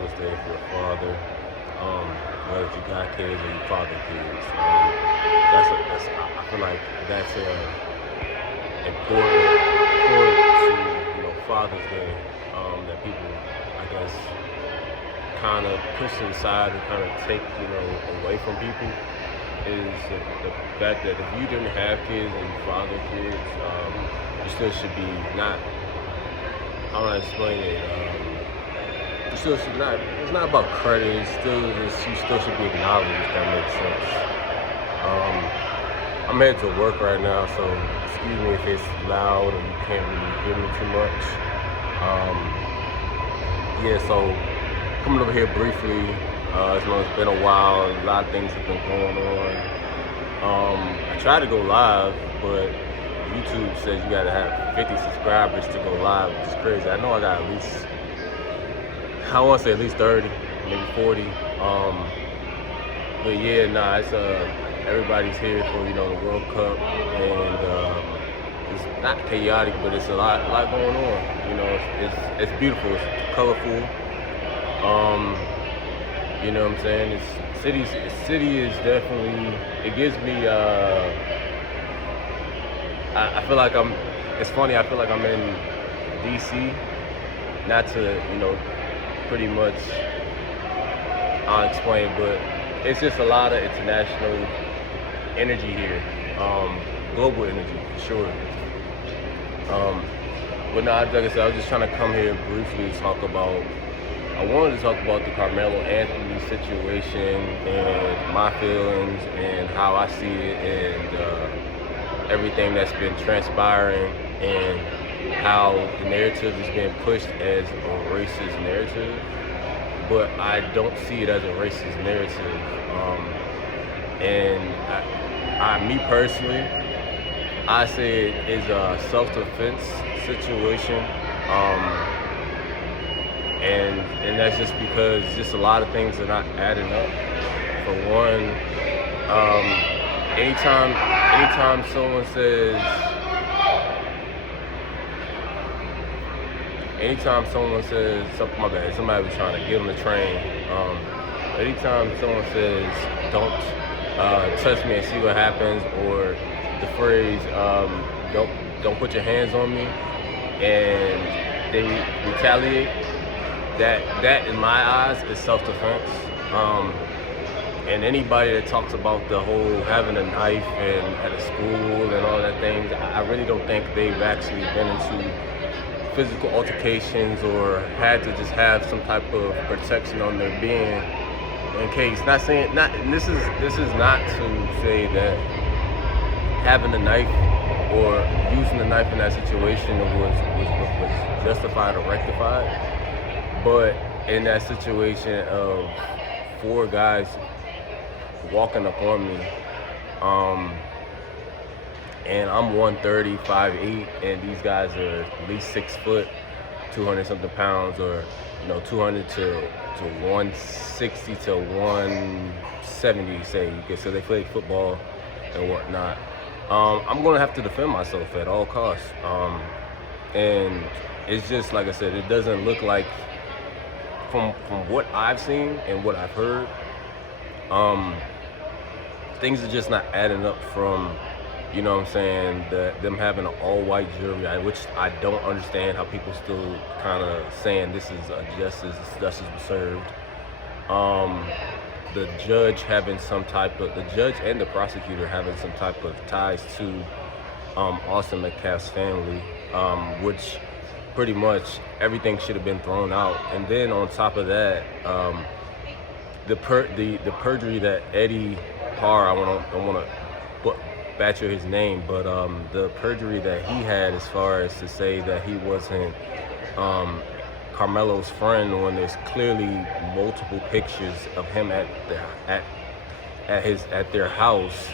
Father's Day for your father, whether you got kids or you father kids. I feel like that's important to Father's Day, that people, I guess, kind of push aside and kind of take away from people is the fact that if you didn't have kids and you father kids, you still should be not. I don't know how to explain it. You still should not. It's not about credit. It's still you still should be acknowledged. If that makes sense. I'm headed to work right now, so excuse me if it's loud and you can't really hear me too much. So coming over here briefly. It's been a while. A lot of things have been going on. I tried to go live, but YouTube says you gotta have 50 subscribers to go live, which is crazy. I know I got at least, I want to say at least 30, maybe 40. But yeah, it's everybody's here for the World Cup, and it's not chaotic, but it's a lot going on. It's beautiful, it's colorful. You know what I'm saying? City is definitely, it gives me, I feel like it's funny, I feel like I'm in DC, not to, pretty much, I'll explain, but it's just a lot of international energy here, global energy, for sure. But no, like I said, I was just trying to come here briefly to talk about, I wanted to talk about the Karmelo Anthony situation and my feelings and how I see it and everything that's been transpiring and how the narrative is being pushed as a racist narrative, but I don't see it as a racist narrative. And me personally, I say it is a self-defense situation. And that's just because just a lot of things are not adding up. For one, anytime someone says something, my bad, somebody was trying to get on the train. Anytime someone says, "Don't touch me and see what happens," or the phrase, "Don't put your hands on me," and they retaliate. That in my eyes is self-defense. And anybody that talks about the whole having a knife and at a school and all that things, I really don't think they've actually been into physical altercations or had to just have some type of protection on their being in case. And this is not to say that having a knife or using the knife in that situation was justified or rectified. But in that situation of 4 guys walking up on me, and I'm 130, 5'8", and these guys are at least 6 foot, 200 something pounds, or 200 to 160 to 170, say you could say they play football and whatnot. I'm gonna have to defend myself at all costs, and it's just like I said, it doesn't look like. From what I've seen and what I've heard, things are just not adding up from, them having an all-white jury, which I don't understand how people still kind of saying this is justice was served. The judge and the prosecutor having some type of ties to Austin Metcalf's family, which pretty much everything should have been thrown out. And then on top of that, the perjury that Eddie Parr, I don't want to butcher his name, but the perjury that he had as far as to say that he wasn't Karmelo's friend when there's clearly multiple pictures of him at their house.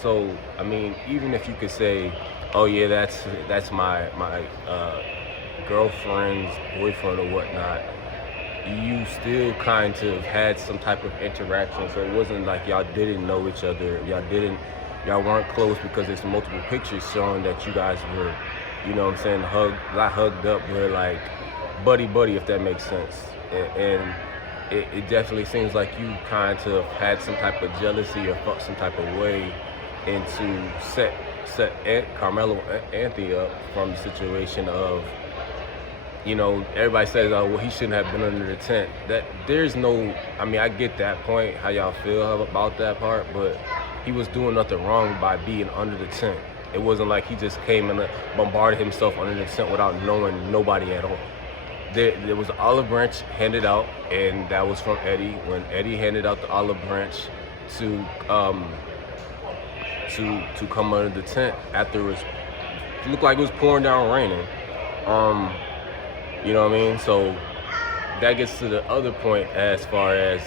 So I mean, even if you could say, "Oh yeah, that's my girlfriend's boyfriend or whatnot," you still kind of had some type of interaction. So it wasn't like y'all didn't know each other. Y'all weren't close because there's multiple pictures showing that you guys were, not hugged up, but like buddy, if that makes sense. And it definitely seems like you kind of had some type of jealousy or felt some type of way into Carmelo Anthony up from the situation of, everybody says, oh, well, he shouldn't have been under the tent. That there's no, I mean, I get that point, how y'all feel about that part, but he was doing nothing wrong by being under the tent. It wasn't like he just came and bombarded himself under the tent without knowing nobody at all. There was an olive branch handed out, and that was from Eddie. When Eddie handed out the olive branch to come under the tent after it looked like it was pouring down raining. You know what I mean? So that gets to the other point as far as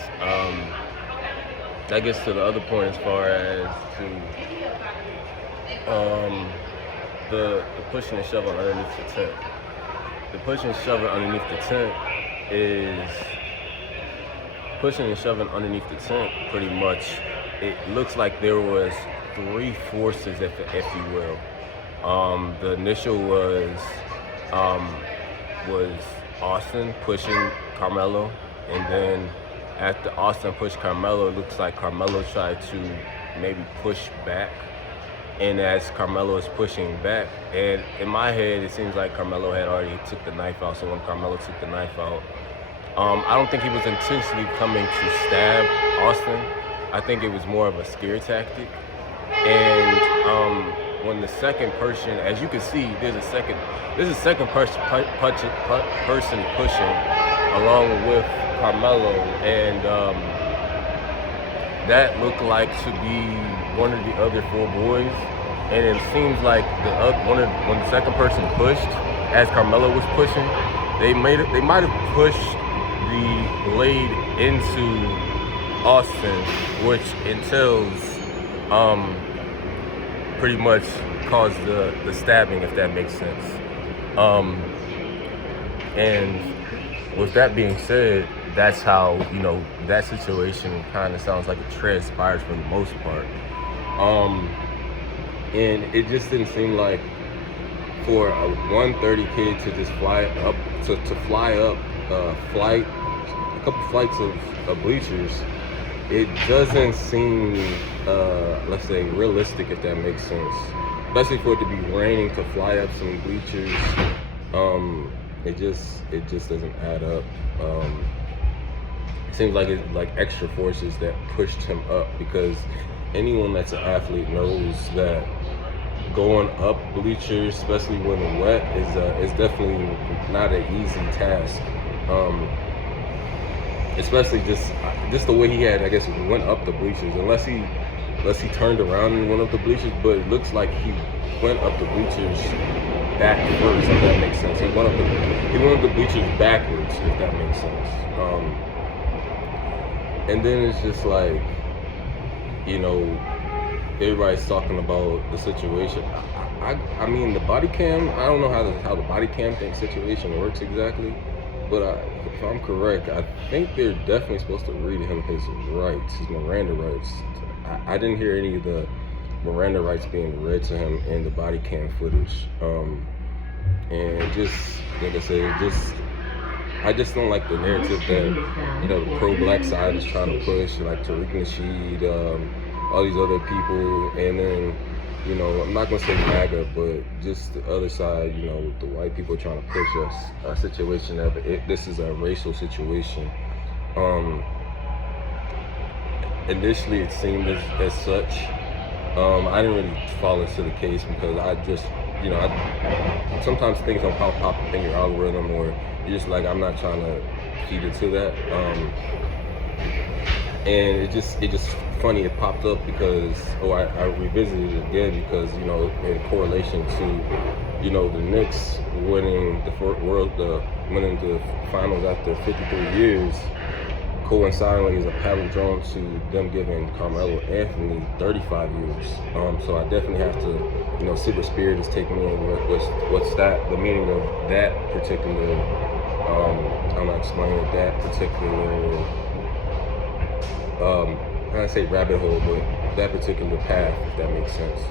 the pushing and shoving underneath the tent. The pushing and shoving underneath the tent is pretty much. It looks like there was three forces, if you will. The initial was Austin pushing Karmelo, and then after Austin pushed Karmelo, it looks like Karmelo tried to maybe push back. And as Karmelo is pushing back, and in my head, it seems like Karmelo had already took the knife out. So when Karmelo took the knife out, I don't think he was intentionally coming to stab Austin. I think it was more of a scare tactic. And when the second person, as you can see, there's a second person pushing along with Karmelo, and that looked like to be one of the other four boys. And it seems like when the second person pushed, as Karmelo was pushing, they might have pushed the blade into Austin, which entails pretty much caused the stabbing, if that makes sense. And with that being said, that's how, that situation kind of sounds like it transpires for the most part. And it just didn't seem like for a 130 kid to just fly up, a couple flights of bleachers, it doesn't seem, let's say, realistic, if that makes sense. Especially for it to be raining to fly up some bleachers, it just doesn't add up. It seems like it's like extra forces that pushed him up, because anyone that's an athlete knows that going up bleachers, especially when it's wet, is definitely not an easy task. Especially just the way he had, I guess, went up the bleachers. Unless he turned around and went up the bleachers, but it looks like he went up the bleachers back first, if that makes sense. He went up the bleachers backwards, if that makes sense. And then it's just like, everybody's talking about the situation. I mean, the body cam, I don't know how the body cam thing situation works exactly, but if I'm correct, I think they're definitely supposed to read him his rights, his Miranda rights. I didn't hear any of the Miranda rights being read to him in the body cam footage. And just, like I said, I just don't like the narrative that, the pro-black side is trying to push, like Tariq Nasheed, all these other people, and then, I'm not gonna say MAGA, but just the other side, the white people trying to push us a situation of this is a racial situation. Initially, it seemed as such. I didn't really fall into the case because I just, sometimes things don't pop up in your algorithm, or you're just like, I'm not trying to feed into that. And it just funny it popped up because I revisited it again because in correlation to the Knicks winning winning the finals after 53 years, coincidentally is a palindrome to them giving Carmelo Anthony 35 years. So I definitely have to see what Spirit is taking in, what's the meaning of that particular. I'm not explaining that particular. I say rabbit hole, but that particular path, if that makes sense.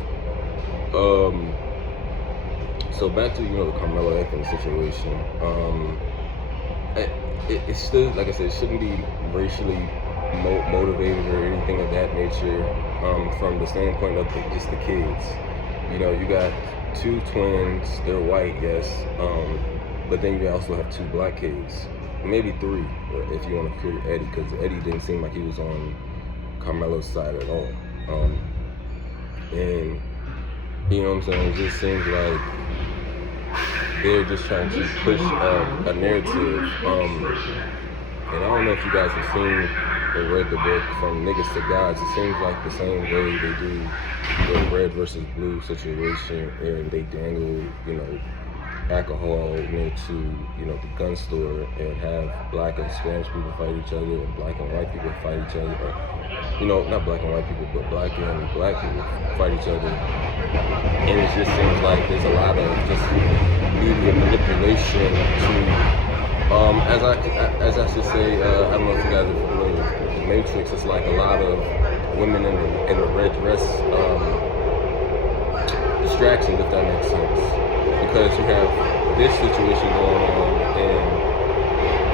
So back to the Carmelo Anthony situation. it's still, like I said, it shouldn't be racially motivated or anything of that nature. From the standpoint of just the kids, you got two twins. They're white, yes, but then you also have two black kids, maybe three, if you want to include Eddie, because Eddie didn't seem like he was on Karmelo's side at all. And you know what I'm saying? It just seems like they're just trying to push a narrative. And I don't know if you guys have seen or read the book From Niggas to Gods. It seems like the same way they do the red versus blue situation, and they dangle, alcohol near to, the gun store, and have black and Spanish people fight each other, and black and white people fight each other. Or, not black and white people, but black and black people fight each other. And it just seems like there's a lot of just media manipulation to, as I should say, I don't know if you guys are familiar with the Matrix. It's like a lot of women in the red dress distractions, if that makes sense. Because you have this situation going on, and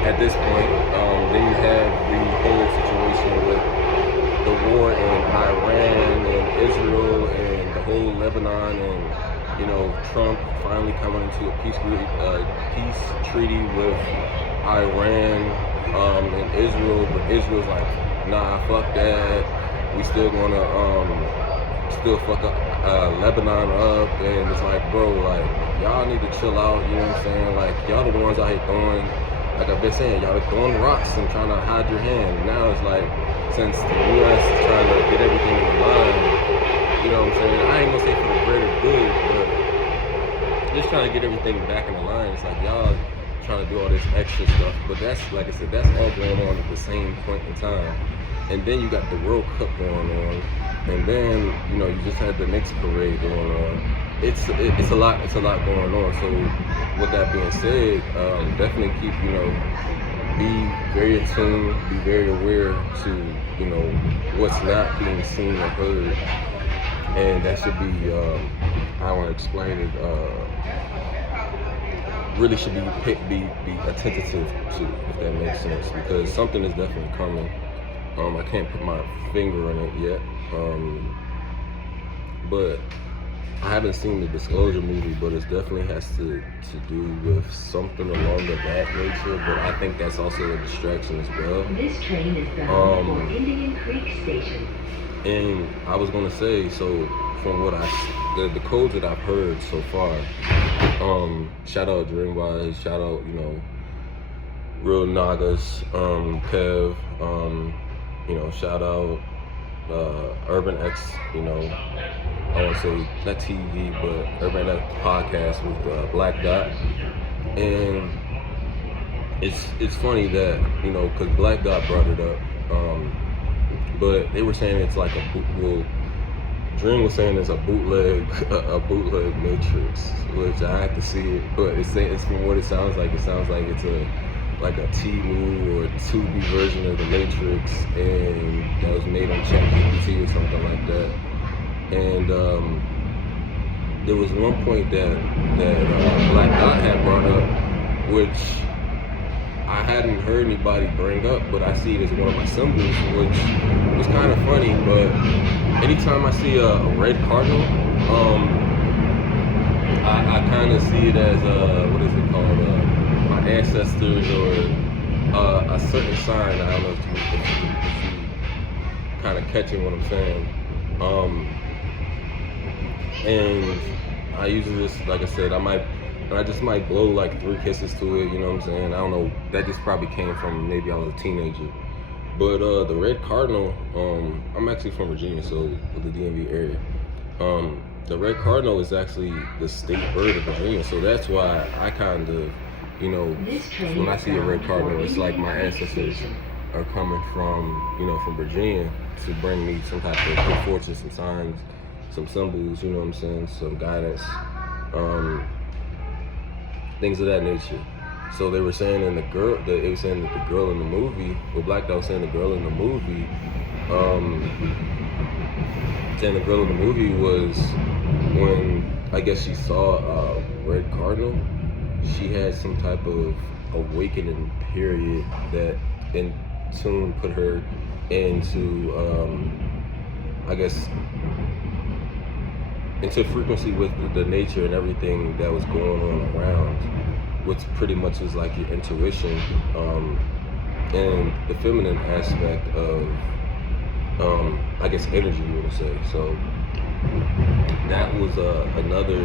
at this point, then you have the whole situation with the war in Iran and Israel and the whole Lebanon, and Trump finally coming into a peace treaty with Iran and Israel, but Israel's like, nah, fuck that. We still gonna still fuck up Lebanon up, and it's like, bro, like, y'all need to chill out. You know what I'm saying? Like, y'all the ones out here throwing, like I've been saying, y'all are throwing rocks and trying to hide your hand. Now it's like, since the U.S. is trying to get everything in line, you know what I'm saying? I ain't gonna say for the greater good, but just trying to get everything back in the line. It's like y'all trying to do all this extra stuff, but that's, like I said, that's all going on at the same point in time. And then you got the World Cup going on, and then you just had the Knicks parade going on. It's a lot going on. So with that being said, definitely keep be very attuned, be very aware to what's not being seen or heard, and that should be I want to explain it. Really should be attentive to, if that makes sense, because something is definitely coming. I can't put my finger on it yet, but I haven't seen the Disclosure movie, but it definitely has to do with something along that nature. But I think that's also a distraction as well. This train is bound for Indian Creek Station. And I was gonna say, so from what the codes that I've heard so far, shout out Dreamwise, shout out Real Nagas, Kev, shout out Urban X, I won't say not TV, but Urban X podcast with Black Dot. And it's funny that because Black Dot brought it up, but they were saying it's like Dream was saying it's a bootleg Matrix, which I have to see it, but it's from what it sounds like. It sounds like it's like a Temu or Tubi version of the Matrix, and that was made on ChatGPT or something like that. And there was one point that Black Dot had brought up, which I hadn't heard anybody bring up, but I see it as one of my symbols, which was kind of funny. But anytime I see a red cardinal, I kind of see it as what is it called? My ancestors, or a certain sign. I don't know if you kind of catching what I'm saying. And I usually just, like I said, I just might blow like 3 kisses to it, you know what I'm saying? I don't know, that just probably came from maybe I was a teenager. But the red cardinal, I'm actually from Virginia, so the DMV area. The red cardinal is actually the state bird of Virginia, so that's why I kind of, when I see a red cardinal, it's like my ancestors are coming from, from Virginia to bring me some type of good fortune, some signs, some symbols, you know what I'm saying, some guidance, things of that nature. So they were saying it was saying that the girl in the movie, well, Black Dog was saying the girl in the movie, saying the girl in the movie was when I guess she saw a red cardinal, she had some type of awakening period that in tune put her into I guess into frequency with the nature and everything that was going on around, which pretty much is like your intuition, and the feminine aspect of I guess energy, you would say. So that was another,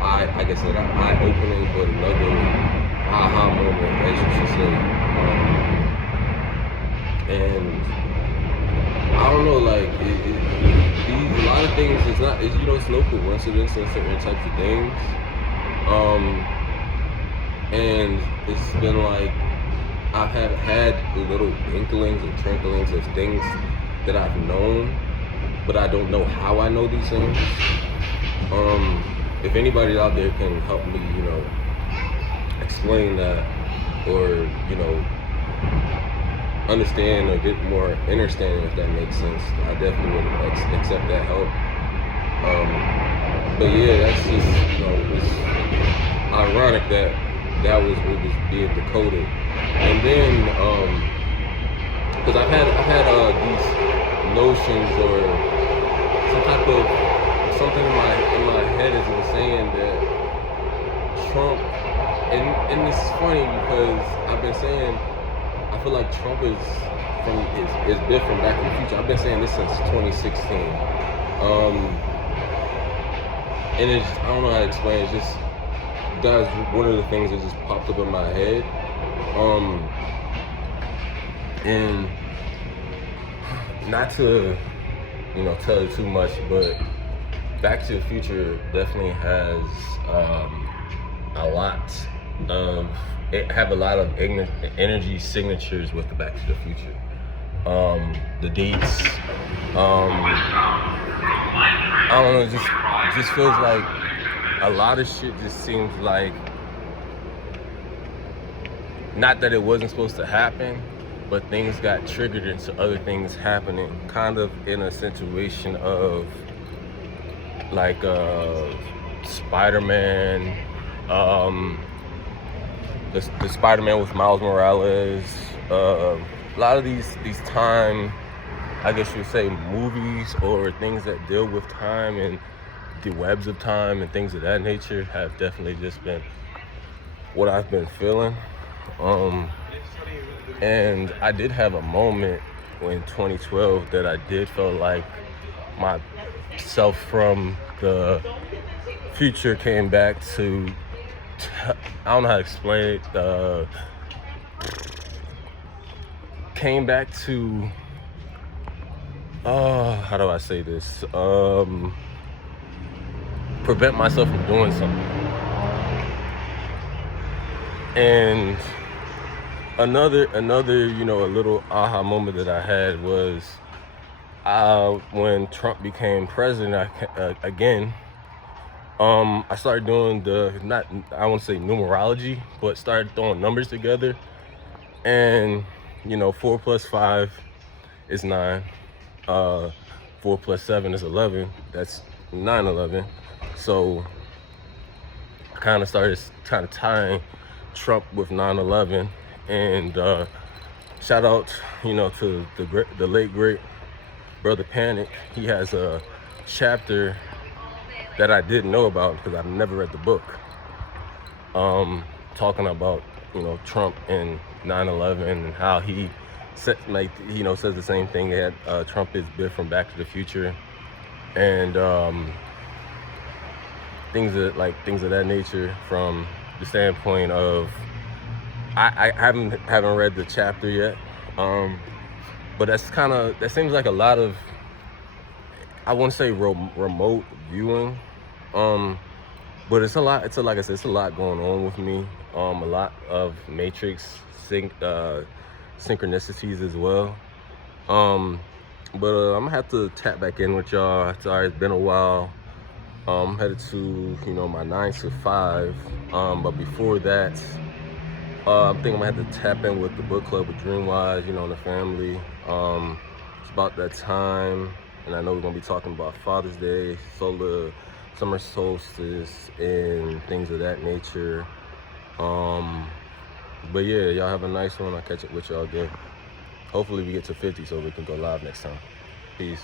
I guess an eye-opening, but another aha moment, as you should say. And I don't know, like a lot of things. It's no coincidence in certain types of things. And it's been like I've had little inklings and twinklings of things that I've known, but I don't know how I know these things. If anybody out there can help me, explain that, or understand or get more understanding, if that makes sense, I definitely would accept that help. But yeah, that's just it's ironic that was what was being decoded, and then because I've had these notions or some type of something in my head has been saying that Trump, and this is funny because I've been saying I feel like Trump is been from Back to the Future. I've been saying this since 2016. And it's, I don't know how to explain it. It's just, that's one of the things that just popped up in my head. And not to, tell you too much, but Back to the Future definitely has a lot of energy signatures with the Back to the Future. The dates, I don't know, just feels like a lot of shit just seems like, not that it wasn't supposed to happen, but things got triggered into other things happening, kind of in a situation of like Spider-Man, the Spider-Man with Miles Morales, a lot of these time, I guess you would say, movies or things that deal with time and the webs of time and things of that nature have definitely just been what I've been feeling. And I did have a moment in 2012 that I did feel like myself from the future came back to, I don't know how to explain it, came back to, how do I say this, prevent myself from doing something. And another a little aha moment that I had was when Trump became president again. I started doing I won't say numerology, but started throwing numbers together. And 4 plus 5 is 9. 4 plus 7 is 11. That's 9/11. So I kind of started tying Trump with 9/11. And shout out, to the late great Brother Panic. He has a chapter that I didn't know about because I've never read the book. Talking about Trump and 9/11 and how he says the same thing that Trump is bit from Back to the Future, and things of that nature, from the standpoint of I haven't read the chapter yet, but that seems like a lot of, I wouldn't say remote viewing, but it's a lot. Like I said, it's a lot going on with me. A lot of matrix synchronicities as well. But I'm gonna have to tap back in with y'all. Sorry, it's been a while. I'm headed to my 9 to 5. But before that, I think I'm gonna have to tap in with the book club with Dreamwise, and the family. It's about that time, and I know we're gonna be talking about Father's Day, summer solstice and things of that nature. But yeah, y'all have a nice one. I'll catch up with y'all again. Hopefully we get to 50 so we can go live next time. Peace.